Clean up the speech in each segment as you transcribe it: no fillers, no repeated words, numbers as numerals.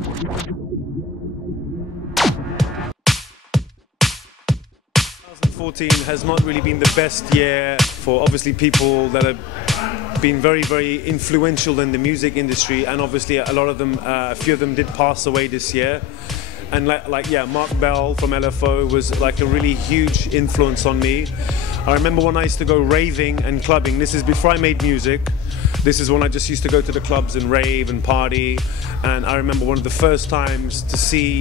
2014 has not really been the best year for obviously people that have been very, very influential in the music industry, and obviously a lot of them, a few of them did pass away this year. And yeah, Mark Bell from LFO was like a really huge influence on me. I remember when I used to go raving and clubbing. This is before I made music. This is when I just used to go to the clubs and rave and party. And I remember one of the first times to see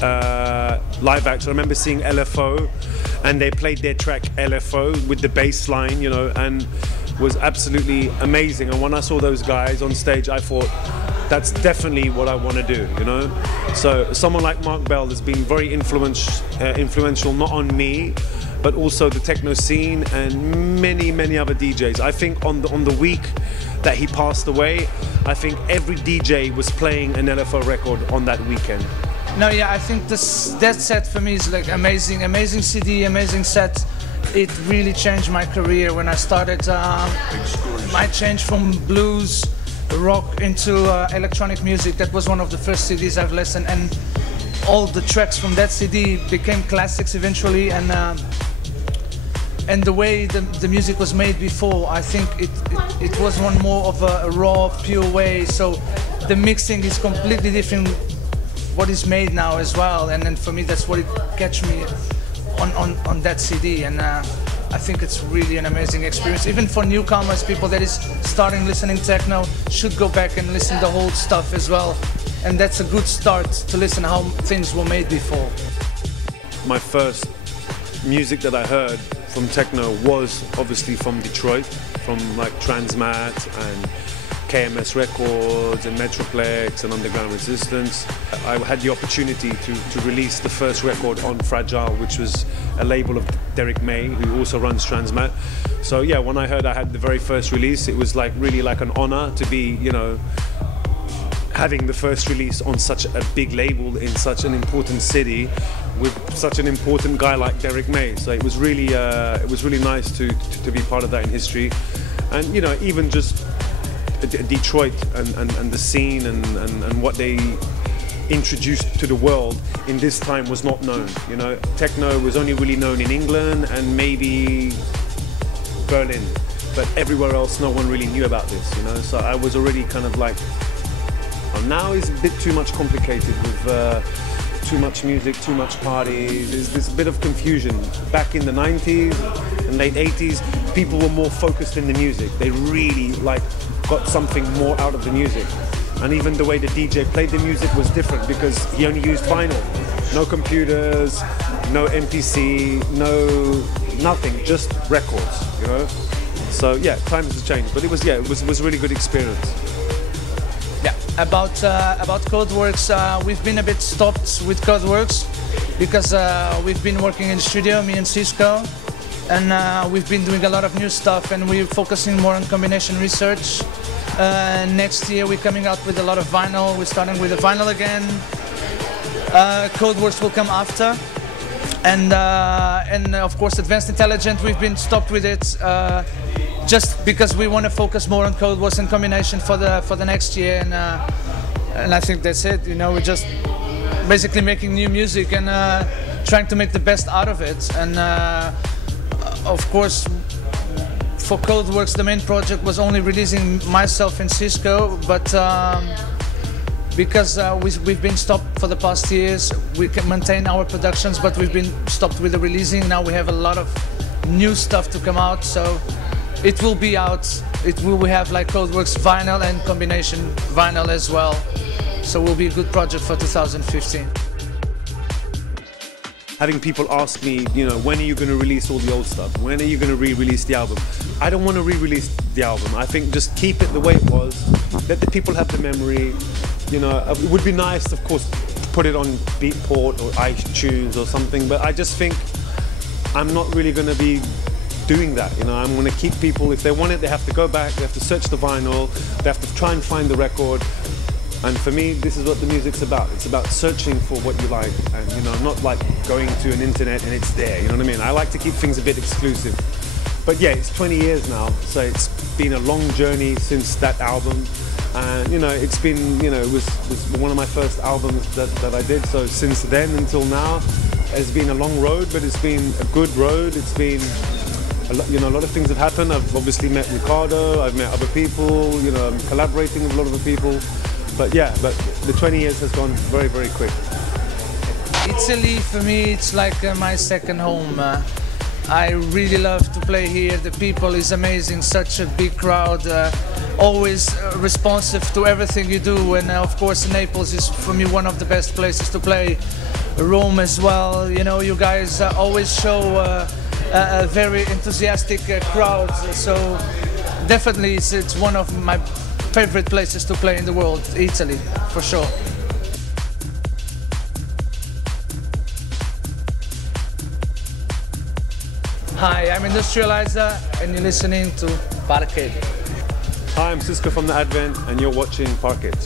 live acts. I remember seeing LFO, and they played their track LFO with the bass line, you know, and was absolutely amazing. And when I saw those guys on stage, I thought, that's definitely what I want to do, you know. So someone like Mark Bell has been very influential, not on me, but also the techno scene and many other DJs. I think on the week that he passed away, I think every DJ was playing an LFO record on that weekend. No, yeah, I think that set for me is like amazing CD, amazing set. It really changed my career when I started. My change from blues, rock into electronic music. That was one of the first CDs I've listened, and all the tracks from that CD became classics eventually. And the way the music was made before, I think it was one more of a raw, pure way. So the mixing is completely different. What is made now as well, and then for me that's what it catch me on that CD, and I think it's really an amazing experience. Even for newcomers, people that is starting listening techno should go back and listen to the whole stuff as well, and that's a good start to listen how things were made before. My first music that I heard from techno was obviously from Detroit, from like Transmat and KMS Records and Metroplex and Underground Resistance. I had the opportunity to release the first record on Fragile, which was a label of Derek May, who also runs Transmat. So yeah, when I heard I had the very first release, it was like really like an honor to be, you know, having the first release on such a big label in such an important city with such an important guy like Derek May. So it was really nice to be part of that in history. And you know, even just Detroit and the scene and what they introduced to the world in this time was not known. You know, techno was only really known in England and maybe Berlin, but everywhere else no one really knew about this, you know. So I was already kind of like, oh, now it's a bit too much complicated with too much music, too much parties. There's this bit of confusion. Back in the 90s and late 80s, people were more focused in the music. They really like got something more out of the music. And even the way the DJ played the music was different because he only used vinyl. No computers, no MPC, nothing, just records, you know? So yeah, times have changed, but it was a really good experience. Yeah, about Codeworks, we've been a bit stopped with Codeworks because we've been working in the studio, me and Cisco, and we've been doing a lot of new stuff, and we're focusing more on combination research. Next year we're coming out with a lot of vinyl. We're starting with the vinyl again. Codeworks will come after, and of course Advanced Intelligent, we've been stopped with it just because we want to focus more on Codeworks and combination for the next year, and I think that's it. You know, we're just basically making new music and trying to make the best out of it. And of course, for Codeworks, the main project was only releasing myself and Cisco, but because we've been stopped for the past years, we can maintain our productions, but we've been stopped with the releasing. Now we have a lot of new stuff to come out, so it will be out. We have like Codeworks vinyl and combination vinyl as well, so it will be a good project for 2015. Having people ask me, you know, when are you going to release all the old stuff? When are you going to re-release the album? I don't want to re-release the album. I think just keep it the way it was. Let the people have the memory. You know, it would be nice, of course, to put it on Beatport or iTunes or something, but I just think I'm not really going to be doing that. You know, I'm going to keep people, if they want it, they have to go back, they have to search the vinyl, they have to try and find the record. And for me, this is what the music's about. It's about searching for what you like, and you know, not like going to an internet and it's there. You know what I mean? I like to keep things a bit exclusive. But yeah, it's 20 years now, so it's been a long journey since that album. And you know, it's been, you know, it was one of my first albums that I did. So since then until now, it's been a long road, but it's been a good road. It's been, you know, a lot of things have happened. I've obviously met Ricardo, I've met other people, you know, I'm collaborating with a lot of other people. But yeah, but the 20 years has gone very, very quick. Italy, for me, it's like my second home. I really love to play here. The people is amazing, such a big crowd, always responsive to everything you do. And of course, Naples is for me one of the best places to play. Rome as well. You know, you guys always show a very enthusiastic crowd. So definitely, it's one of my favorite places to play in the world, Italy, for sure. Hi, I'm Industrialyzer and you're listening to Parkett. Hi, I'm Cisco from The Advent and you're watching Parkett.